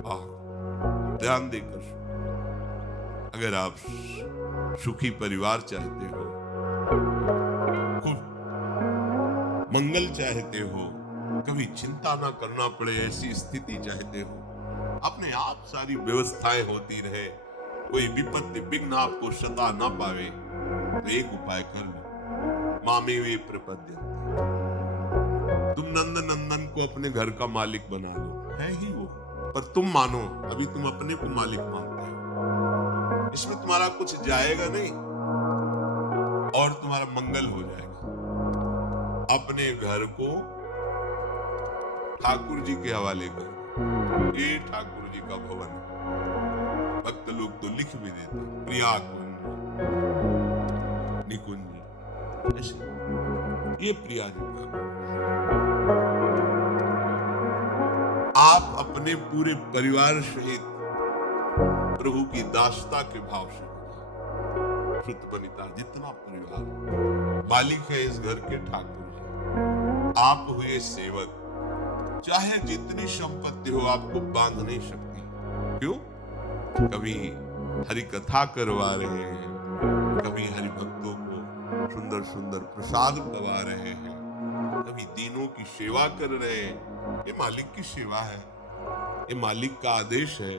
ध्यान देकर अगर आप सुखी परिवार चाहते हो, खूब मंगल चाहते हो, कभी चिंता ना करना पड़े ऐसी स्थिति चाहते हो, अपने आप सारी व्यवस्थाएं होती रहे, कोई विपत्ति विघ्न आपको सता ना पावे, तो एक उपाय कर लो। मामेवे प्रपद्यन्ते, तुम नंद नंदन को अपने घर का मालिक बना लो, है ही वो, पर तुम मानो अभी तुम अपने को मालिक मानते हो। इसमें तुम्हारा कुछ जाएगा नहीं और तुम्हारा मंगल हो जाएगा। अपने घर को ठाकुर जी के हवाले कर, ये ठाकुर जी का भवन है। भक्त लोग तो लिख भी देते, प्रिया कुंज निकुंज, ऐसे ये प्रिया जी का। आप अपने पूरे परिवार सहित प्रभु की दासता के भाव से, सुत बनिता जितना परिवार, मालिक है इस घर के ठाकुर जी, आप हुए सेवक, चाहे जितनी संपत्ति हो आपको बांध नहीं सकती। क्यों? कभी हरि कथा करवा रहे हैं, कभी हरि भक्तों को सुंदर सुंदर प्रसाद करवा रहे हैं, कभी दीनों की सेवा कर रहे हैं। ये मालिक की सेवा है, ये मालिक का आदेश है।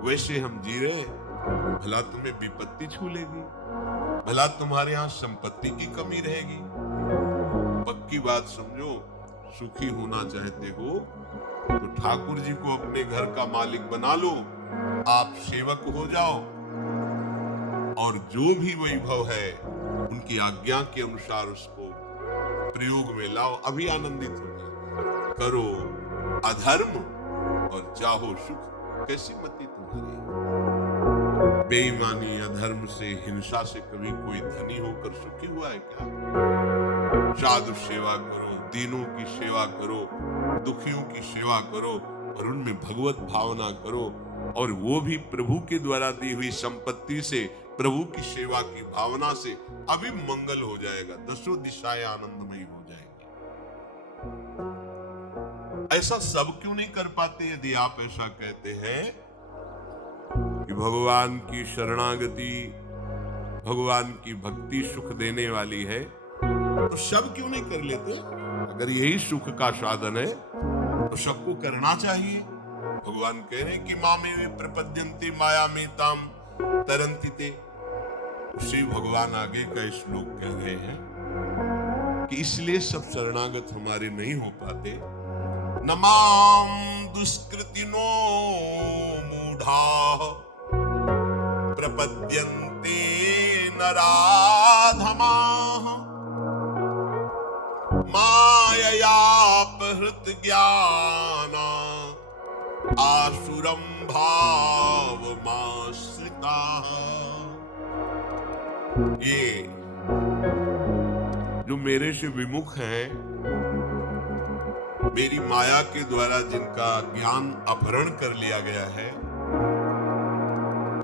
वैसे हम जी रहे, भला तुम्हें विपत्ति छू लेगी, भला तुम्हारे यहाँ संपत्ति की कमी रहेगी। पक्की बात समझो, सुखी होना चाहते हो तो ठाकुर जी को अपने घर का मालिक बना लो, आप सेवक हो जाओ, और जो भी वैभव है उनकी आज्ञा के अनुसार उसको प्रयोग में लाओ। अभी आनंदित हो जाओ। करो अधर्म और चाहो सुख। कैसी मति तुम्हारी? बेईमानी, अधर्म से, हिंसा से कभी कोई धनी होकर सुखी हुआ है क्या? साधु सेवा करो, दीनों की सेवा करो, दुखियों की सेवा करो, और उनमें भगवत भावना करो, और वो भी प्रभु के द्वारा दी हुई संपत्ति से, प्रभु की सेवा की भावना से अभी मंगल हो जाएगा। दसों दिशाएं आनंदमयी हो जाएंगी। ऐसा सब क्यों नहीं कर पाते? यदि आप ऐसा कहते हैं कि भगवान की शरणागति, भगवान की भक्ति सुख देने वाली है, तो सब क्यों नहीं कर लेते? अगर यही सुख का साधन है तो सबको करना चाहिए। भगवान कह रहे हैं कि मामे प्रपद्यन्ते माया में ताम तरन्ति ते। श्री भगवान आगे का श्लोक कह रहे हैं कि इसलिए सब शरणागत हमारे नहीं हो पाते। नमाम दुष्कृतिनो मूढ़ा प्रपद्यन्ते नराधमाः माययापहृत ज्ञाना आसुरं भावमाश्रिताः। ये जो मेरे से विमुख हैं, मेरी माया के द्वारा जिनका ज्ञान अपहरण कर लिया गया है,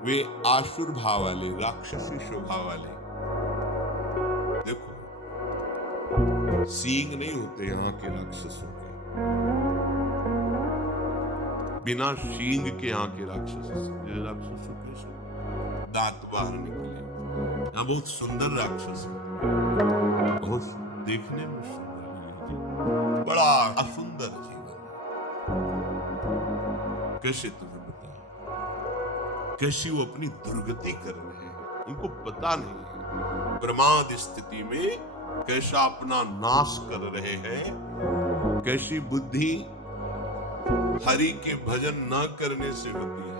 वे आसुर भाव वाले, राक्षसी स्वभाव वाले। देखो, सींग नहीं होते यहाँ के राक्षसों के, बिना सींग के यहाँ के राक्षसों के दांत बाहर निकले। यहाँ बहुत सुंदर राक्षस है, बहुत देखने में सुंदर, बड़ा असुंदर जीवन। कैसे तुम्हें बताएं कैसी वो अपनी दुर्गति कर रहे हैं, उनको पता नहीं है। प्रमाद स्थिति में कैसा अपना नाश कर रहे हैं, कैसी बुद्धि हरि के भजन न करने से होती है।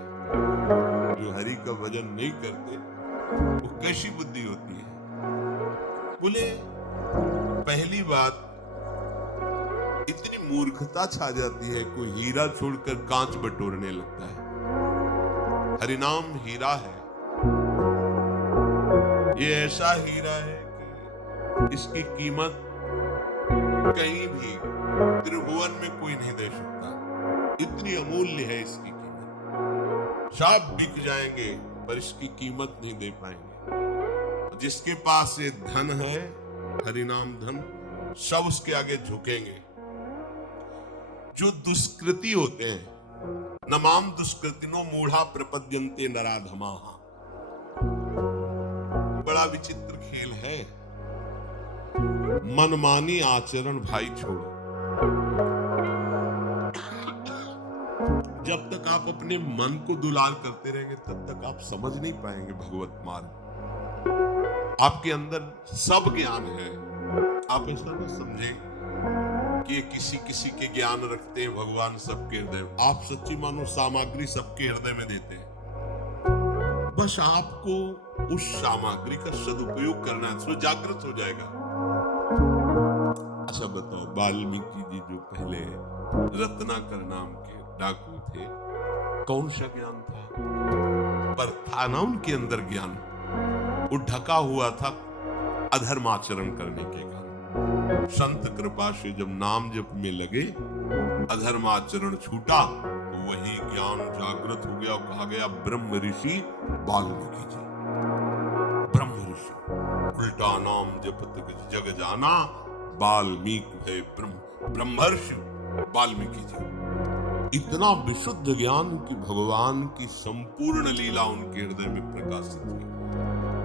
जो हरि का भजन नहीं करते वो कैसी बुद्धि होती है? बोले, पहली बात, इतनी मूर्खता छा जाती है, कोई हीरा छोड़कर कांच बटोरने लगता है। हरिनाम हीरा है, ये ऐसा हीरा है कि इसकी कीमत कहीं भी त्रिभुवन में कोई नहीं दे सकता। इतनी अमूल्य है इसकी कीमत। सब बिक जाएंगे पर इसकी कीमत नहीं दे पाएंगे। जिसके पास ये धन है, हरिनाम धन, सब उसके आगे झुकेंगे। जो दुष्कृति होते हैं, न माम दुष्कृतिनो मूढ़ा प्रपद्यन्ते नराधमाः। बड़ा विचित्र खेल है। मनमानी आचरण भाई छोड़ो। जब तक आप अपने मन को दुलार करते रहेंगे तब तक आप समझ नहीं पाएंगे भगवत मार्ग। आपके अंदर सब ज्ञान है। आप ऐसा न समझें कि किसी किसी के ज्ञान रखते हैं भगवान सबके हृदय में। आप सच्ची मानो सामग्री सबके हृदय में देते हैं, बस आपको उस सामग्री का सदुपयोग करना है, तो जागृत हो जाएगा। अच्छा बताओ, वाल्मीकि जी जो पहले रत्नाकर नाम के डाकू थे, कौन सा ज्ञान था? पर था ना उनके अंदर ज्ञान। वो ढका हुआ था अधर्माचरण करने के कारण। संत कृपा से जब नाम जप में लगे, अधर्माचरण छूटा, तो वही ज्ञान जागृत हो गया। कहा गया ब्रह्म ऋषि वाल्मीकि जी। ब्रह्म ऋषि उल्टा नाम जपत जग जाना, वाल्मीकि है ब्रह्मर्षि वाल्मीकि जी। इतना विशुद्ध ज्ञान कि भगवान की संपूर्ण लीला उनके हृदय में प्रकाशित हुई।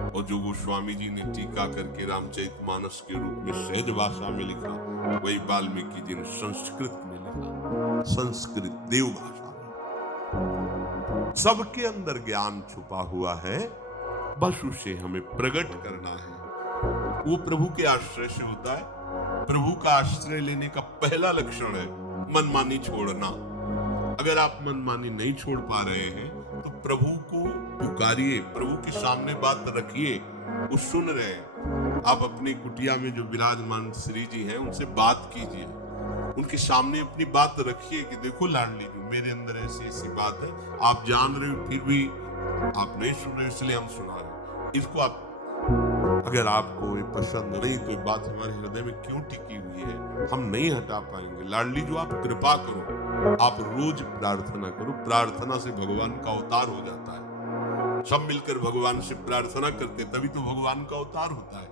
और जो गोस्वामी जी ने टीका करके रामचरितमानस के रूप में सहज भाषा में लिखा, वही वाल्मीकि जी ने संस्कृत में लिखा, संस्कृत देव भाषा में। सबके अंदर ज्ञान छुपा हुआ है, बस उसे हमें प्रकट करना है। वो प्रभु के आश्रय से होता है। प्रभु का आश्रय लेने का पहला लक्षण है मनमानी छोड़ना। अगर आप मनमानी नहीं छोड़ पा रहे हैं तो प्रभु को पुकारिए, प्रभु के सामने बात रखिए, वो सुन रहे हैं। आप अपनी कुटिया में जो विराजमान श्री जी हैं उनसे बात कीजिए, उनके सामने अपनी बात रखिए कि देखो लाडली जी, मेरे अंदर ऐसी ऐसी बात है, आप जान रहे हो फिर भी आप नहीं सुन रहे, इसलिए हम सुना रहे। इसको आप, अगर आपको ये पसंद नहीं तो ये बात हमारे हृदय में क्यों टिकी हुई है, हम नहीं हटा पाएंगे। लाडली जो आप कृपा करो, आप रोज प्रार्थना करो। प्रार्थना से भगवान का अवतार हो जाता है। सब मिलकर भगवान से प्रार्थना करते तभी तो भगवान का अवतार होता है।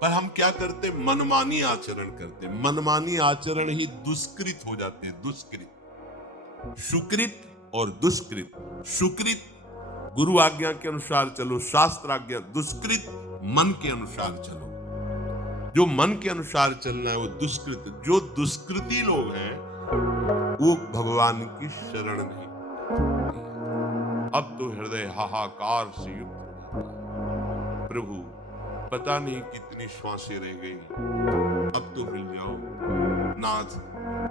पर हम क्या करते? मनमानी आचरण करते। मनमानी आचरण ही दुष्कृत हो जाते हैं। दुष्कृत, सुकृत और दुष्कृत। सुकृत गुरु आज्ञा के अनुसार चलो, शास्त्र आज्ञा। दुष्कृत मन के अनुसार चलो। जो मन के अनुसार चलना है वो दुष्कृत। जो दुष्कृति लोग हैं वो भगवान की शरण नहीं। अब तो हृदय हाहाकार से युक्त हो जाता है। प्रभु पता नहीं कितनी श्वासें रह गई, अब तो मिल जाओ नाथ,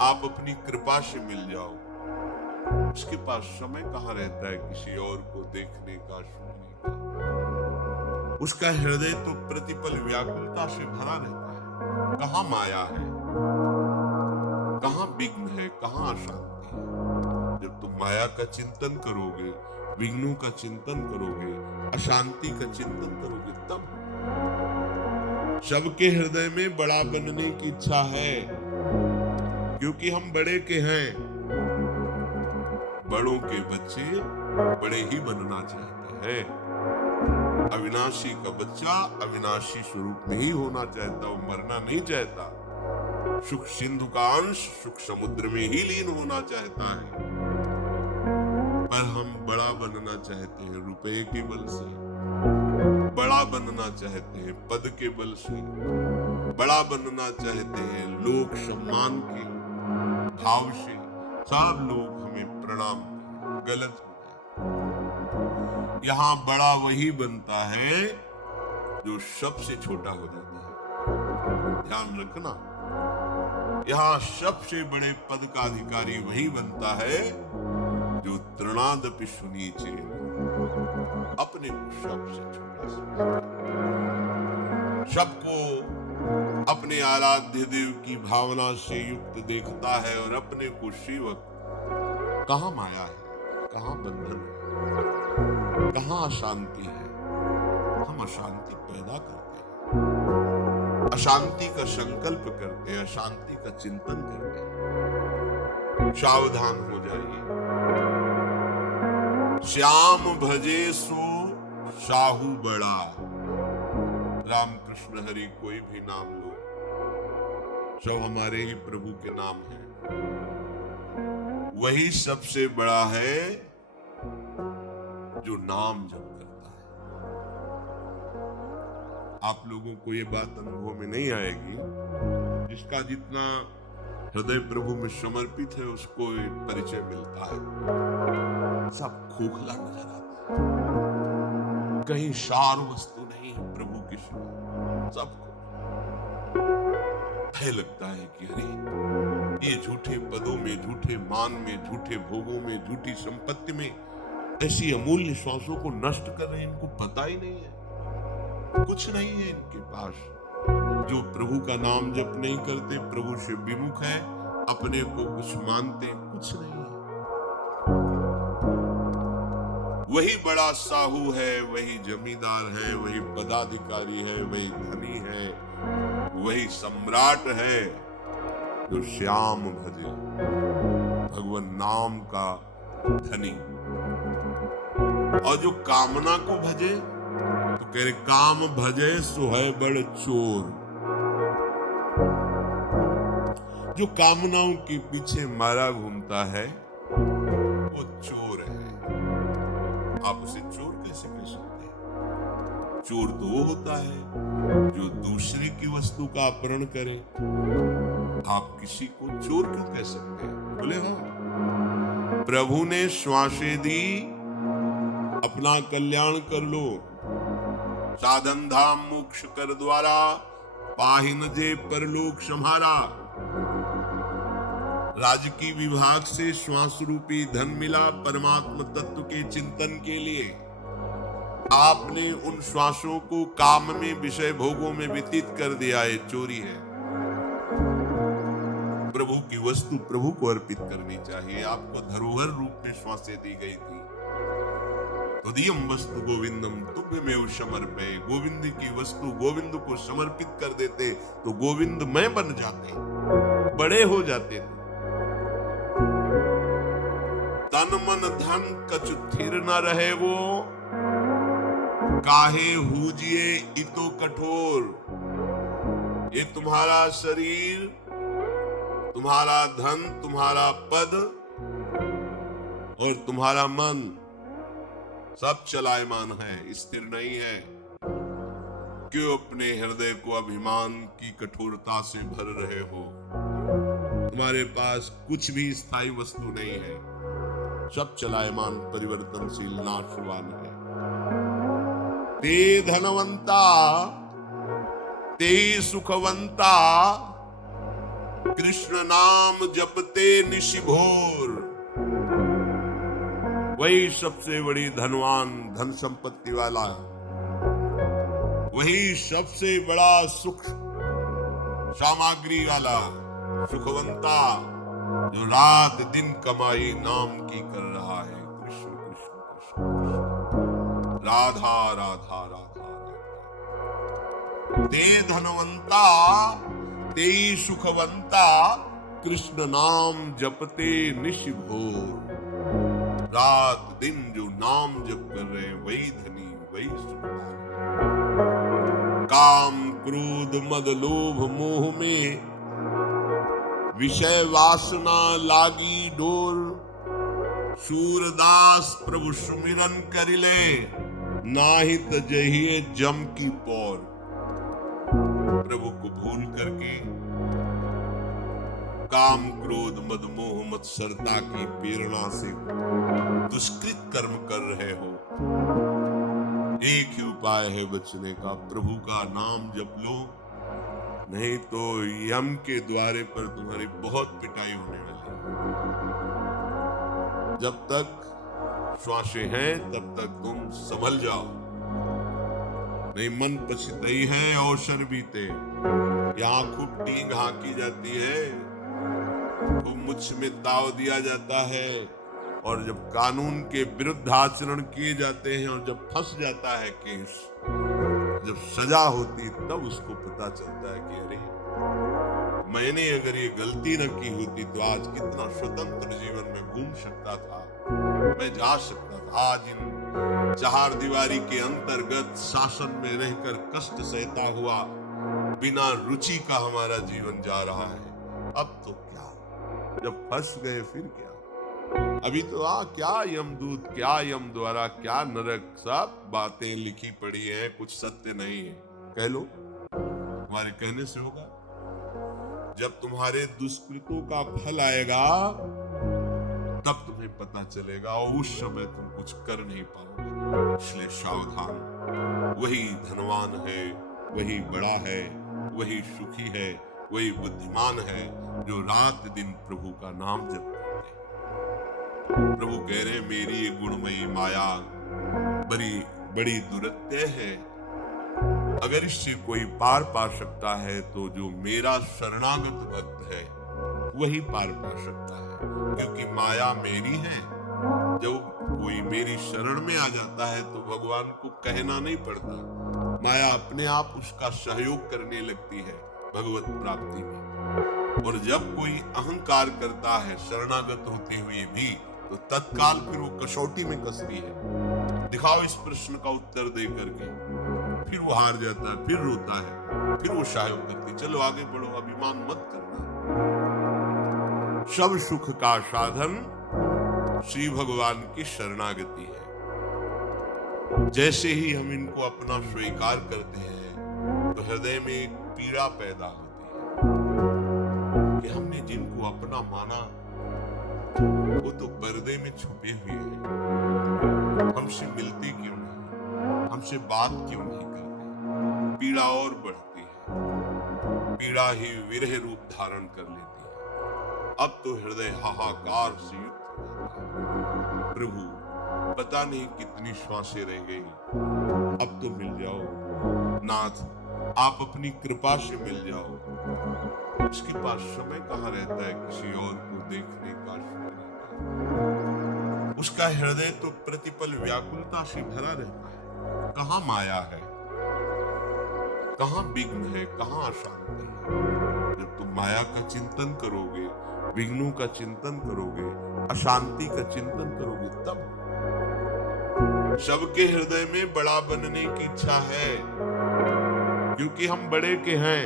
आप अपनी कृपा से मिल जाओ। उसके पास समय कहाँ रहता है किसी और को देखने का, सुनने का। उसका हृदय तो प्रतिपल व्याकुलता से भरा रहता है। कहाँ माया है, कहाँ विघ्न है, कहाँ अशांति है। जब तुम माया का चिंतन करोगे, विघ्नों का चिंतन करोगे, अशांति का चिंतन करोगे, तब सबके हृदय में बड़ा बनने की इच्छा है, क्योंकि हम बड़े के हैं। बड़ों के बच्चे बड़े ही बनना चाहते हैं। अविनाशी का बच्चा अविनाशी स्वरूप में ही होना चाहता, वो मरना नहीं चाहता। सुख सिंधु का अंश सुख समुद्र में ही लीन होना चाहता है। पर हम बड़ा बनना चाहते हैं रुपए के बल से, बड़ा बनना चाहते हैं पद के बल से, बड़ा बनना चाहते हैं लोक सम्मान के भाव से। सब लोग हमें प्रणाम करें, गलत हो गया। यहाँ बड़ा वही बनता है जो सबसे छोटा हो जाता है। ध्यान रखना, यहाँ सबसे बड़े पद का अधिकारी वही बनता है जो तृणादपि सुनीचे, अपने को सबसे छोटा समझता, सबको अपने आराध्य देव की भावना से युक्त देखता है और अपने को सेवक। कहाँ माया है, कहाँ बंधन है, कहाँ अशांति है। हम अशांति पैदा करते हैं, अशांति का संकल्प करते हैं, अशांति का चिंतन करते हैं। सावधान हो जाइए। श्याम भजे सो साहू बड़ा। राम कृष्ण हरि कोई भी नाम लो, सब हमारे ही प्रभु के नाम हैं। वही सबसे बड़ा है जो नाम जप करता है। आप लोगों को ये बात अनुभव में नहीं आएगी, जिसका जितना हृदय प्रभु में समर्पित है उसको परिचय मिलता है। सब खोखला नजर आता है, कहीं सार वस्तु नहीं है प्रभु की सिवा, सब भय लगता है कि अरे ये झूठे पदों में, झूठे मान में, झूठे भोगों में, झूठी संपत्ति में ऐसी अमूल्य श्वासों को नष्ट कर रहे हैं, इनको पता ही नहीं है, कुछ नहीं है इनके पास। जो प्रभु का नाम जप नहीं करते, प्रभु से विमुख है, अपने को कुछ मानते, कुछ नहीं है। वही बड़ा साहू है, वही जमींदार है, वही पदाधिकारी है, वही धनी है, वही सम्राट है जो श्याम भजे, भगवान नाम का धनी। और जो कामना को भजे तो कह रहे काम भजे सो है बड़ चोर। जो कामनाओं के पीछे मारा घूमता है वो चोर है। आप उसे चोर कैसे कह सकते हैं? चोर तो वो होता है जो दूसरे की वस्तु का अपहरण करे। आप किसी को चोर क्यों कह सकते हैं? बोले हाँ, प्रभु ने श्वासें दी, अपना कल्याण कर लो, साधन धाम मोक्ष कर द्वारा, पाहिन जे परलोक सम्हारा। राजकीय विभाग से श्वास रूपी धन मिला परमात्मा तत्व के चिंतन के लिए। आपने उन श्वासों को काम में, विषय भोगों में व्यतीत कर दिया है, चोरी है। प्रभु की वस्तु प्रभु को अर्पित करनी चाहिए। आपको धरोहर रूप में श्वासें दी गई थी। तदीयम वस्तु गोविंदम तुभ्यमेव समर्पये। गोविंद की वस्तु गोविंद को समर्पित कर देते तो गोविंद मैं बन जाते, बड़े हो जाते थे। तन मन धन कछु थिर न रहे वो, काहे हूजिए इतो कठोर। ये तुम्हारा शरीर, तुम्हारा धन, तुम्हारा पद और तुम्हारा मन सब चलायमान है, स्थिर नहीं है। क्यों अपने हृदय को अभिमान की कठोरता से भर रहे हो? तुम्हारे पास कुछ भी स्थायी वस्तु नहीं है, सब चलायमान, परिवर्तनशील, नाशवान है। ते धनवंता ते सुखवंता, कृष्ण नाम जपते निशिभोर। वही सबसे बड़ी धनवान, धन संपत्ति वाला है, वही सबसे बड़ा सुख सामग्री वाला, सुखवंता, जो रात दिन कमाई नाम की कर रहा है। कृष्ण कृष्ण कृष्ण, राधा राधा राधा राधा। ते धनवंता ते सुखवंता, कृष्ण नाम जपते निशिभोर। रात दिन जो नाम जप कर रहे हैं वही धनी, वही सुखवान है। काम क्रोध मद लोभ मोह में विषय वासना लागी डोर। सूरदास प्रभु सुमिरन करिले, नाहित जहिए जम की पौर। प्रभु को भूल करके काम क्रोध मद मोह मत्सरता की प्रेरणा से दुष्कृत कर्म कर रहे हो। एक ही उपाय है बचने का, प्रभु का नाम जप लो, नहीं तो यम के द्वारे पर तुम्हारी बहुत पिटाई होने वाली है। जब तक श्वासें हैं तब तक तुम संभल जाओ, नहीं मन पछताई है अवसर बीते। यहाँ खूब टींग हाँकी जाती है, खूब मुझ में ताव दिया जाता है, और जब कानून के विरुद्ध आचरण किए जाते हैं और जब फंस जाता है केस, जब सजा होती तब उसको पता चलता है कि अरे मैंने अगर ये गलती न की होती तो आज कितना स्वतंत्र जीवन में घूम सकता था, मैं जा सकता था। आज इन चार दीवारी के अंतर्गत शासन में रहकर कष्ट सहता हुआ बिना रुचि का हमारा जीवन जा रहा है। अब तो क्या, जब फंस गए फिर क्या? अभी तो क्या यमदूत, क्या यम द्वारा, क्या नरक, सब बातें लिखी पड़ी है, कुछ सत्य नहीं है। कह लो, तुम्हारे कहने से होगा? जब तुम्हारे दुष्कृतों का फल आएगा तब तुम्हें पता चलेगा, और उस समय तुम कुछ कर नहीं पाओगे। इसलिए सावधान। वही धनवान है, वही बड़ा है, वही सुखी है, वही बुद्धिमान है जो रात दिन प्रभु का नाम जपते हैं। प्रभु कह रहे, मेरी ये गुणमयी माया बड़ी बड़ी दुरत्य है। अगर इससे कोई पार पा सकता है तो जो मेरा शरणागत भक्त है वही पार पा सकता है, क्योंकि माया मेरी है। जब कोई मेरी शरण में आ जाता है तो भगवान को कहना नहीं पड़ता, माया अपने आप उसका सहयोग करने लगती है भगवत प्राप्ति में। और जब कोई अहंकार करता है शरणागत होते हुए भी, तो तत्काल फिर वो कसौटी में कसती है। दिखाओ इस प्रश्न का उत्तर दे करके, फिर वो हार जाता है, फिर रोता है, फिर वो सहयोग करती, चलो आगे बढ़ो, अभिमान मत करना। सब सुख का साधन श्री भगवान की शरणागति है। जैसे ही हम इनको अपना स्वीकार करते हैं तो हृदय में एक पीड़ा पैदा होती है कि हमने जिनको अपना माना वो तो पर्दे में छुपे हुए हैं, हमसे मिलते क्यों नहीं, हमसे बात क्यों नहीं करते। पीड़ा और बढ़ती है, पीड़ा ही विरह रूप धारण कर लेती है। अब तो हृदय हाहाकार से युक्त हो जाता है। प्रभु, पता नहीं कितनी श्वासें रह गई, अब तो मिल जाओ नाथ, आप अपनी कृपा से मिल जाओ। उसके पास समय कहाँ रहता है किसी और को देखने का, उसका हृदय तो प्रतिपल व्याकुलता से भरा रहता है। कहाँ माया है, कहाँ विघ्न है, कहाँ अशांति है। जब तुम माया का चिंतन करोगे, विघ्नों का चिंतन करोगे, अशांति का चिंतन करोगे, तब सबके हृदय में बड़ा बनने की इच्छा है, क्योंकि हम बड़े के हैं।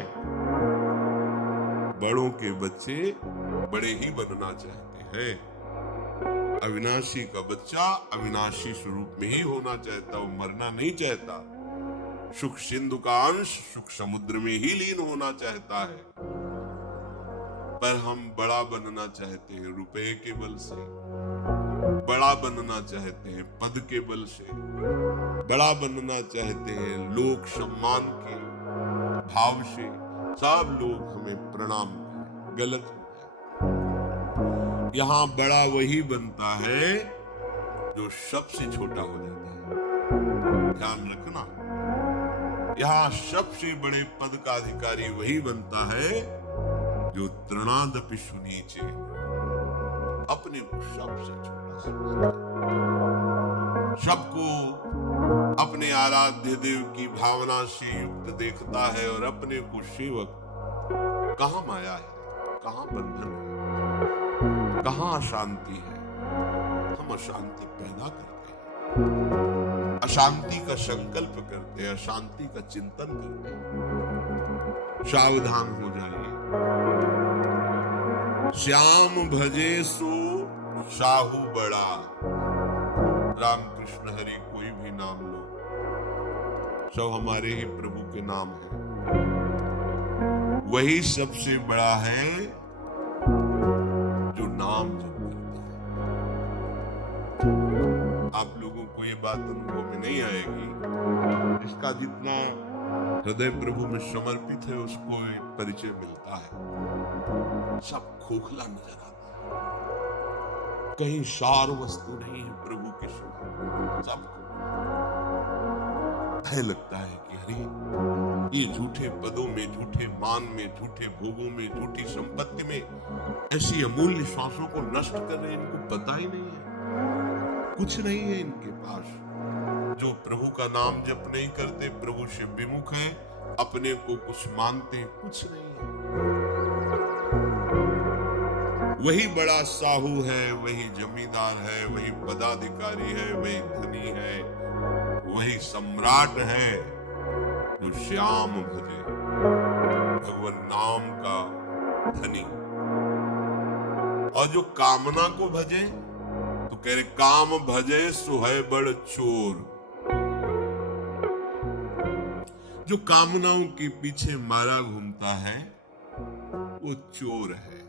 बड़ों के बच्चे बड़े ही बनना चाहते हैं। अविनाशी का बच्चा अविनाशी स्वरूप में ही होना चाहता, वो मरना नहीं चाहता। सुख सिंधु का अंश सुख समुद्र में ही लीन होना चाहता है। पर हम बड़ा बनना चाहते हैं रुपए के बल से, बड़ा बनना चाहते हैं पद के बल से, बड़ा बनना चाहते हैं लोक सम्मान के भाव से। सब लोग हमें प्रणाम करें, गलत हो गया। यहाँ बड़ा वही बनता है जो सबसे छोटा हो जाता है। ध्यान रखना, यहाँ सबसे बड़े पद का अधिकारी वही बनता है जो तृणादपि सुनीचे, अपने को सबसे छोटा समझता है, सबको अपने आराध्य देव की भावना से युक्त देखता है और अपने को सेवक। कहाँ माया है, कहाँ बंधन है, कहाँ अशांति है। हम अशांति पैदा करते हैं, अशांति का संकल्प करते हैं, अशांति का चिंतन करते हैं। सावधान हो जाइए। श्याम भजे सो साहू बड़ा। राम कृष्ण हरि कोई भी नाम लो, सब हमारे ही प्रभु के नाम है। वही सबसे बड़ा है जो नाम जप करता है। आप लोगों को ये बात अनुभव में नहीं आएगी, जिसका जितना हृदय प्रभु में समर्पित है उसको परिचय मिलता है। सब खोखला नजर आता है, कहीं सार वस्तु नहीं है प्रभु के सिवा। सबको भय लगता है कि अरे ये झूठे पदों में, झूठे मान में, झूठे भोगों में, झूठी संपत्ति में ऐसी अमूल्य श्वासों को नष्ट कर रहे हैं, इनको पता ही नहीं है, कुछ नहीं है इनके पास। जो प्रभु का नाम जप नहीं करते, प्रभु से विमुख है, अपने को कुछ मानते, कुछ नहीं है। वही बड़ा साहू है, वही जमींदार है, वही पदाधिकारी है, वही धनी है, वही सम्राट है जो श्याम भजे, भगवान नाम का धनी। और जो कामना को भजे कह रहे काम भजे सो है बड़ चोर। जो कामनाओं के पीछे मारा घूमता है वो चोर है।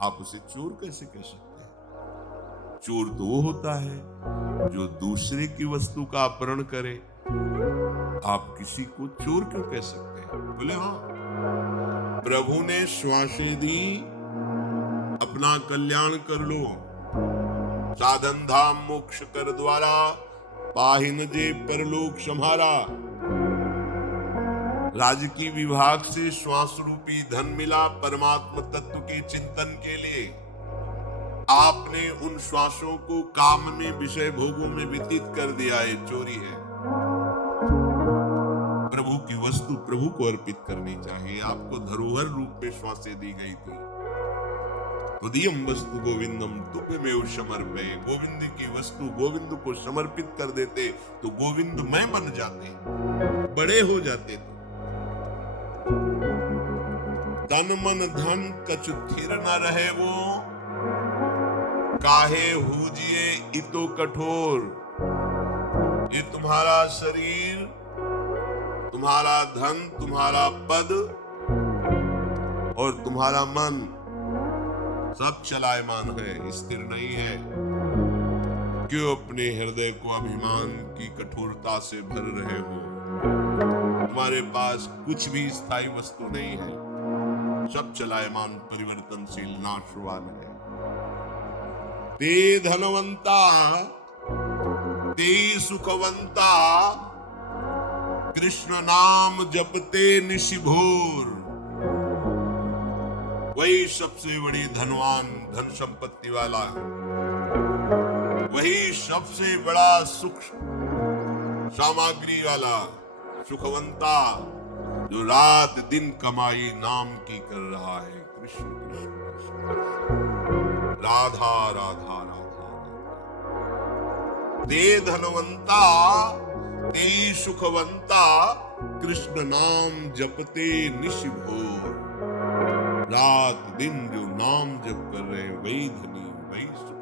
आप उसे चोर कैसे कह सकते हैं? चोर तो वो होता है जो दूसरे की वस्तु का अपहरण करे। आप किसी को चोर क्यों कह सकते हैं? बोले हाँ, प्रभु ने श्वासें दी, अपना कल्याण कर लो, साधन धाम मोक्ष कर द्वारा, पाहिन जे परलोक सम्हारा। राजकीय विभाग से श्वास रूपी धन मिला परमात्मा तत्व के चिंतन के लिए। आपने उन श्वासों को काम में, विषय भोगों में व्यतीत कर दिया, ये चोरी है। प्रभु की वस्तु प्रभु को अर्पित करनी चाहिए। आपको धरोहर रूप में श्वासें दी गई थी। उदयम वस्तु गोविंदम तुभ्यमेव समर्पये। गोविंद की वस्तु गोविंद को समर्पित कर देते तो गोविंद मैं बन जाते, बड़े हो जाते। तन मन धन कछु थिर न रहे वो, काहे हुजिए इतो कठोर। ये तुम्हारा शरीर, तुम्हारा धन, तुम्हारा पद और तुम्हारा मन सब चलायमान है, स्थिर नहीं है। क्यों अपने हृदय को अभिमान की कठोरता से भर रहे हो? तुम्हारे पास कुछ भी स्थायी वस्तु नहीं है, सब चलायमान परिवर्तनशील नाशवान है। ते धनवंता ते सुखवंता, कृष्ण नाम जपते निशिभोर। वही सबसे बड़ी धनवान, धन संपत्ति वाला है। वही सबसे बड़ा सुख सामग्री वाला सुखवंता, जो रात दिन कमाई नाम की कर रहा है। कृष्ण कृष्ण कृष्ण, राधा राधा राधा। ते धनवंता ते सुखवंता, कृष्ण नाम जपते निशिभोर। रात दिन जो नाम जप कर रहे हैं वही धनी, वही सुख